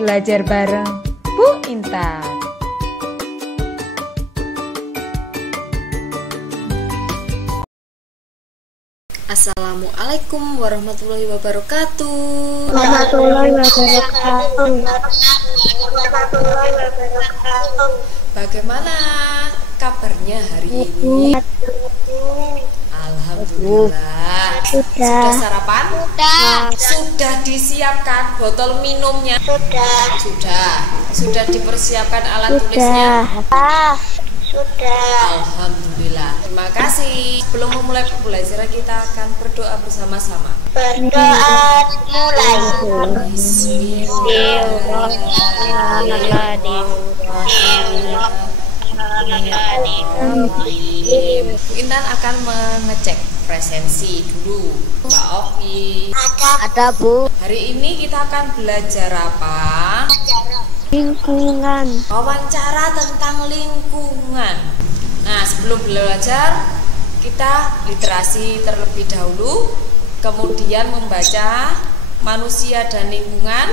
belajar bareng Bu Intan. Assalamualaikum warahmatullahi wabarakatuh. Warahmatullahi wabarakatuh. Bagaimana kabarnya hari ini? Alhamdulillah. Sudah sarapan? Sudah disiapkan botol minumnya? Sudah dipersiapkan alat tulisnya? Sudah. Alhamdulillah. Terima kasih. Sebelum memulai pembelajaran kita akan berdoa bersama-sama. Berdoa mulai. Bu Intan akan mengecek presensi dulu. Mbak Oki. Ada Bu. Hari ini kita akan belajar apa? Lingkungan. Wawancara tentang lingkungan. Nah, sebelum belajar kita literasi terlebih dahulu, kemudian membaca manusia dan lingkungan,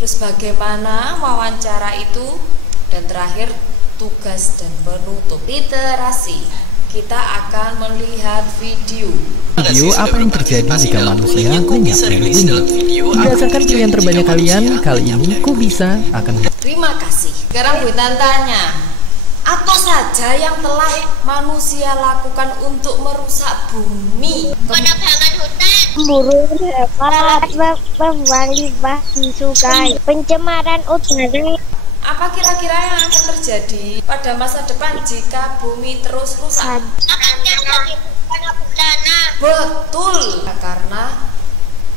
terus bagaimana wawancara itu, dan terakhir tugas dan penutup. Literasi. Kita akan melihat video. Apa yang terjadi jika manusia menyampaikan bumi? Berdasarkan pilihan terbanyak kalian, kali ini Ku Bisa akan... Terima kasih. Sekarang Bu Intan tanya, apa saja yang telah manusia lakukan untuk merusak bumi? Penebangan hutan, pemburu hebat, membuang limbah di sungai, pencemaran udara. Apa kira-kira yang akan terjadi pada masa depan jika bumi terus rusak? Betul, karena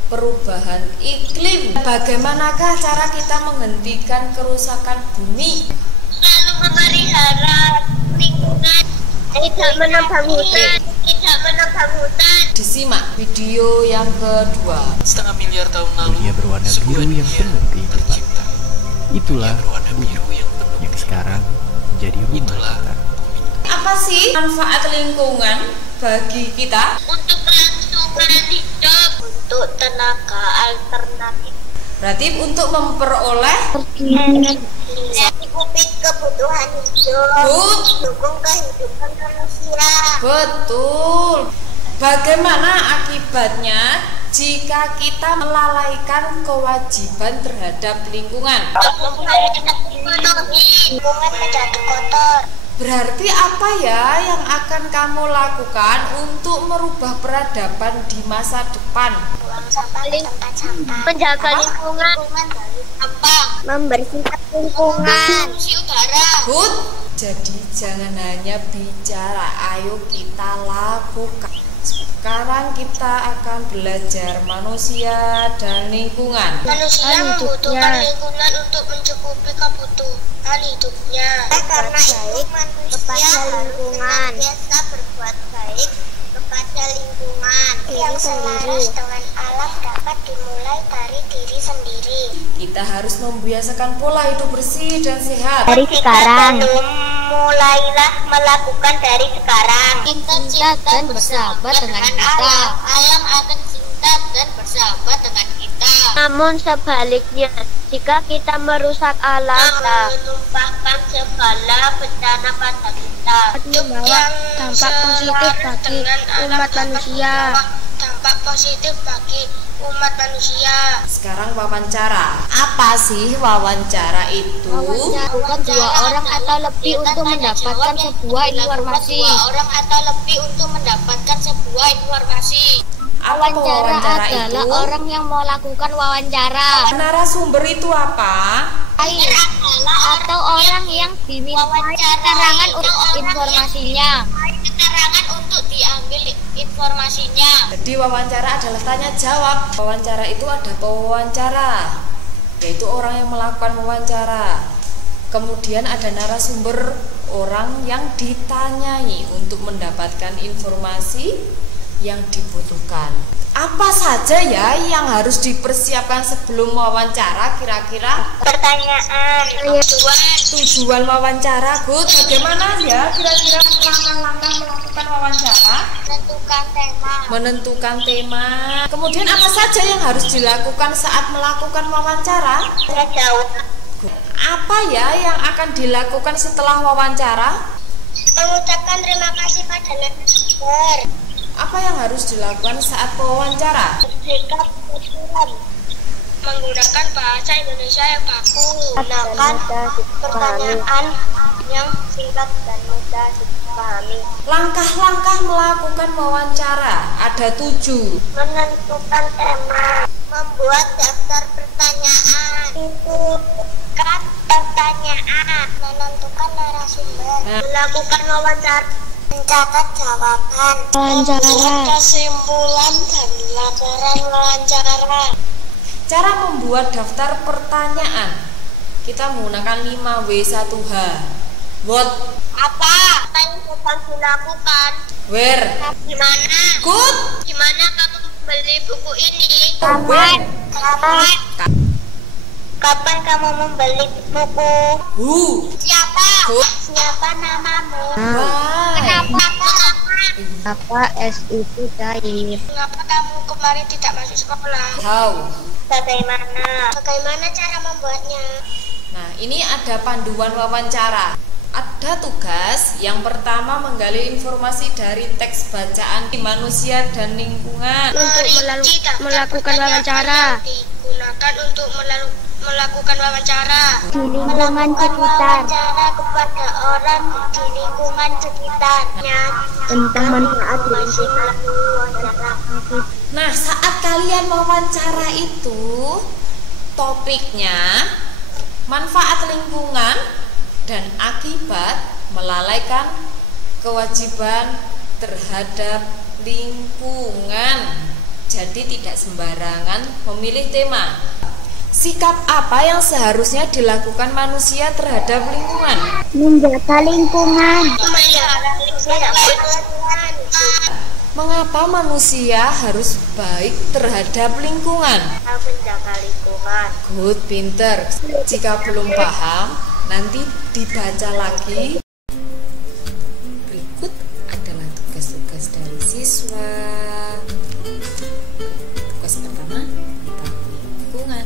perubahan iklim. Bagaimanakah cara kita menghentikan kerusakan bumi? Lalu memelihara lingkungan, tidak menebang hutan, Disimak video yang kedua. 1,5 miliar tahun lalu, Dunia berwarna biru yang penuh kehidupan. Itulah bumi yang sekarang menjadi rumah kita. Apa sih manfaat lingkungan bagi kita? untuk kelangsungan hidup, untuk tenaga alternatif, Berarti untuk memperoleh mencukupi kebutuhan hidup, mendukung kehidupan manusia. betul. Bagaimana akibatnya jika kita melalaikan kewajiban terhadap lingkungan? Lingkungan menjadi kotor. Berarti apa ya yang akan kamu lakukan untuk merubah peradaban di masa depan? Buang sampah ke tempat sampah. Menjaga lingkungan dari sampah. Membersihkan lingkungan. Polusi udara. Good. Jadi jangan hanya bicara, ayo kita lakukan. Sekarang kita akan belajar manusia dan lingkungan. Manusia membutuhkan lingkungan untuk mencukupi kebutuhan hidupnya. Karena itu manusia harus biasa berbuat baik kepada lingkungan. Yang selaras dengan alam dapat dimulai dari diri sendiri. Kita harus membiasakan pola hidup bersih dan sehat. Dari sekarang. Mulailah melakukan dari sekarang. Kita cinta dan bersahabat dengan kita. Alam akan cinta dan bersahabat dengan kita. Namun sebaliknya, jika kita merusak alam, menumpahkan segala bencana pada kita. Membawa dampak positif bagi umat manusia. Dampak positif bagi umat manusia. Sekarang wawancara. Apa sih wawancara itu? Bukan dua orang atau lebih untuk mendapatkan sebuah informasi. Apa wawancara adalah itu? orang yang mau lakukan wawancara. Narasumber itu apa? Atau orang yang dimintai keterangan untuk informasinya. Jadi wawancara adalah tanya jawab. Wawancara itu ada pewawancara, yaitu orang yang melakukan wawancara. Kemudian ada narasumber, orang yang ditanyai untuk mendapatkan informasi yang dibutuhkan. Apa saja ya yang harus dipersiapkan sebelum wawancara kira-kira? Pertanyaan, Tujuan wawancara, Good. Bagaimana ya kira-kira langkah-langkah melakukan wawancara? Menentukan tema. Kemudian apa saja yang harus dilakukan saat melakukan wawancara? Menjawab. Apa ya yang akan dilakukan setelah wawancara? Mengucapkan terima kasih pada narasumber. Apa yang harus dilakukan saat wawancara? Bersikap betul. Menggunakan bahasa Indonesia yang baku. Gunakan pertanyaan yang singkat dan mudah dipahami. Langkah-langkah melakukan wawancara ada 7. Menentukan tema. Membuat daftar pertanyaan. Menentukan pertanyaan. Menentukan narasumber. Melakukan wawancara. Mencatat jawaban. Membuat kesimpulan dan laporan wawancara. Cara membuat daftar pertanyaan. Kita menggunakan 5W1H. What? Apa yang sedang dilakukan? Where? Gimana? Good. Gimana kamu membeli buku ini? When? Kapan kamu membeli buku? Who? Siapa? Good. Siapa namamu? Why? Kenapa S itu cair? Kenapa kamu kemarin tidak masuk sekolah? How? Bagaimana cara membuatnya? Nah, ini ada panduan wawancara. Ada tugas yang pertama menggali informasi dari teks bacaan manusia dan lingkungan. Untuk melakukan wawancara. Digunakan untuk melakukan wawancara. Di lingkungan sekitar. Wawancara kepada orang di lingkungan sekitarnya tentang manfaat lingkungan. Nah, saat kalian wawancara itu topiknya manfaat lingkungan dan akibat melalaikan kewajiban terhadap lingkungan. Jadi tidak sembarangan memilih tema. Sikap apa yang seharusnya dilakukan manusia terhadap lingkungan? Menjaga lingkungan. Mengapa manusia harus baik terhadap lingkungan? Menjaga lingkungan. Good, pinter. Jika belum paham, nanti dibaca lagi. Berikut adalah tugas-tugas dari siswa. Tugas pertama tentang lingkungan.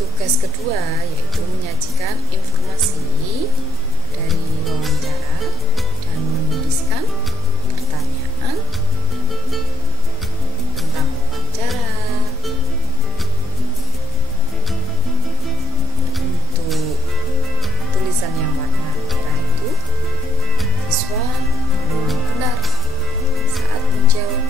Tugas kedua yaitu menyajikan informasi dari wawancara dan menuliskan pertanyaan tentang wawancara. Untuk tulisan yang warna merah itu, siswa mengulang benar saat menjawab.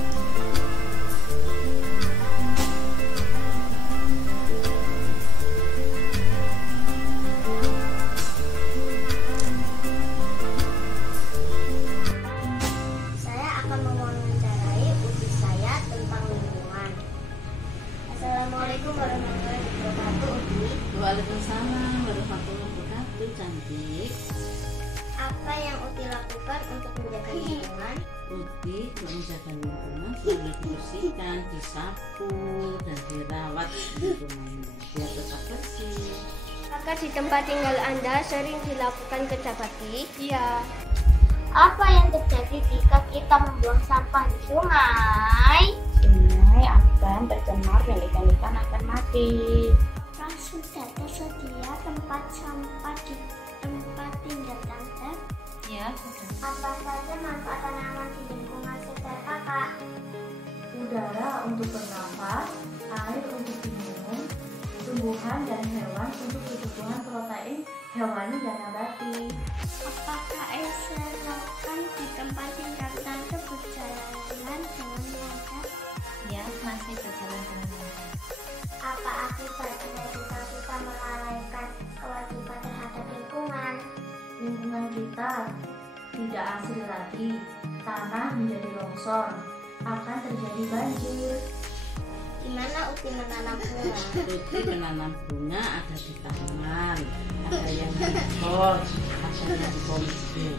Assalamualaikum warahmatullahi wabarakatuh. Waalaikumsalam warahmatullahi wabarakatuh. Cantik. Apa yang Uti lakukan untuk menjaga lingkungan? Uti menjaga lingkungan selalu dibersihkan, disapu dan dirawat lingkungannya biar tetap bersih. Apakah di tempat tinggal Anda sering dilakukan kerja bakti? Iya. Apa yang terjadi jika kita membuang sampah di sungai? Sungai akan tercemar dan ikan-ikan akan mati. Apakah sudah tersedia tempat sampah di tempat tinggal Anda? Ya, sudah. Apa saja manfaat tanaman di lingkungan sekitar Kakak? Udara untuk bernafas, air untuk diminum, tumbuhan dan hewan untuk kebutuhan protein hewani dan nabati. Apakah selokan di tempat tinggal Tante berjalan dengan lancar? Ya, masih berjalan dengan lancar. Apa akibatnya jika kita melalaikan kewajiban terhadap lingkungan? Lingkungan kita wawancara. Tidak asri lagi, tanah menjadi longsor, akan terjadi banjir. Di mana Uti menanam bunga? Uti menanam bunga ada di taman, ada yang di kos, ada yang di komplek.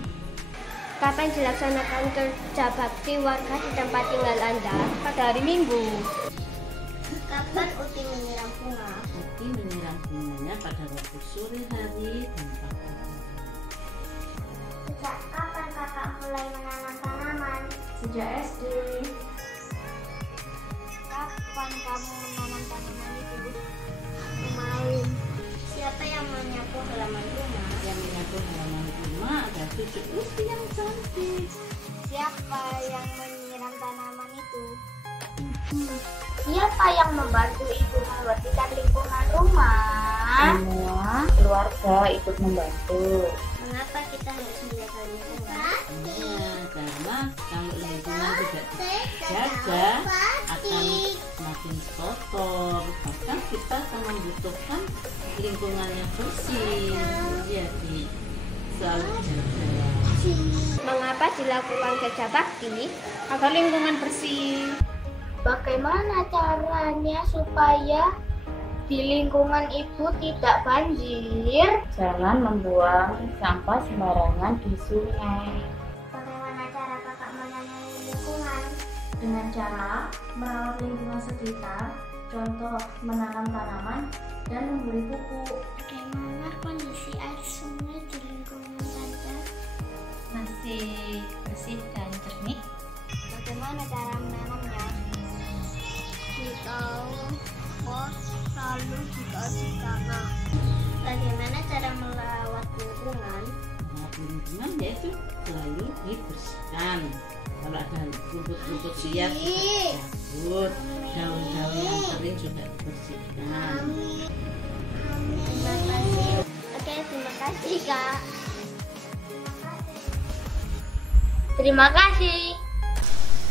Kapan dilaksanakan kerja bakti warga di tempat tinggal Anda? Pada hari Minggu. Kapan Uti menyiram bunga? Uti menyiram bunganya pada waktu sore hari dan pagi. Sejak kapan kakak mulai menanam tanaman? Sejak SD. Kapan kamu menanam tanaman itu? Kemarin. Siapa yang menyapu halaman rumah? Yang menyapu halaman rumah ada cucu Uti yang cantik. Siapa yang menyiram tanaman itu? Siapa yang membantu ibu membersihkan lingkungan rumah? Semua keluarga ikut membantu. Mengapa kita harus menjaga lingkungan? Ya, karena kalau lingkungan tidak dijaga akan semakin kotor. Bahkan kita akan membutuhkan lingkungan yang bersih. Jadi selalu jaga. Mengapa dilakukan kerja bakti? Agar lingkungan bersih. Bagaimana caranya supaya di lingkungan ibu tidak banjir? Jangan membuang sampah sembarangan di sungai. Bagaimana cara kakak menyayangi lingkungan? Dengan cara merawat lingkungan sekitar, contoh menanam tanaman dan memberi pupuk. Bagaimana kondisi air sungai di lingkungan Anda? Masih bersih dan jernih. Bagaimana cara menanamnya? Ditaruh pot lalu dikasih tanah. Bagaimana cara merawat lingkungan? Nah, lingkungan yaitu selalu dibersihkan. Kalau ada rumput-rumput liar juga dicabut, daun-daun yang kering juga dibersihkan. Terima kasih. Oke, terima kasih Kak. Terima kasih.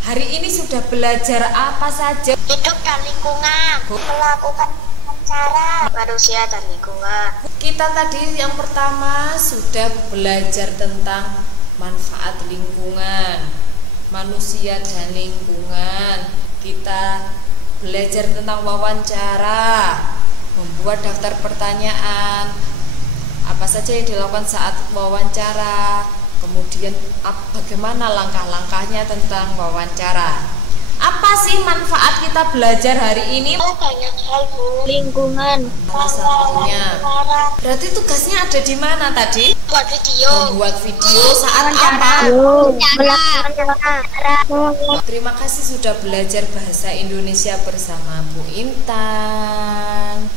Hari ini sudah belajar apa saja? Hidup dan lingkungan, melakukan wawancara manusia dan lingkungan. Kita tadi yang pertama sudah belajar tentang manfaat lingkungan, manusia dan lingkungan. Kita belajar tentang wawancara, membuat daftar pertanyaan, apa saja yang dilakukan saat wawancara, kemudian bagaimana langkah-langkahnya tentang wawancara. Apa sih manfaat kita belajar hari ini? Banyak hal, Bu. Lingkungan. Salah satunya. Berarti tugasnya ada di mana tadi? Buat video. Membuat video saat apa? Terima kasih sudah belajar bahasa Indonesia bersama Bu Intan.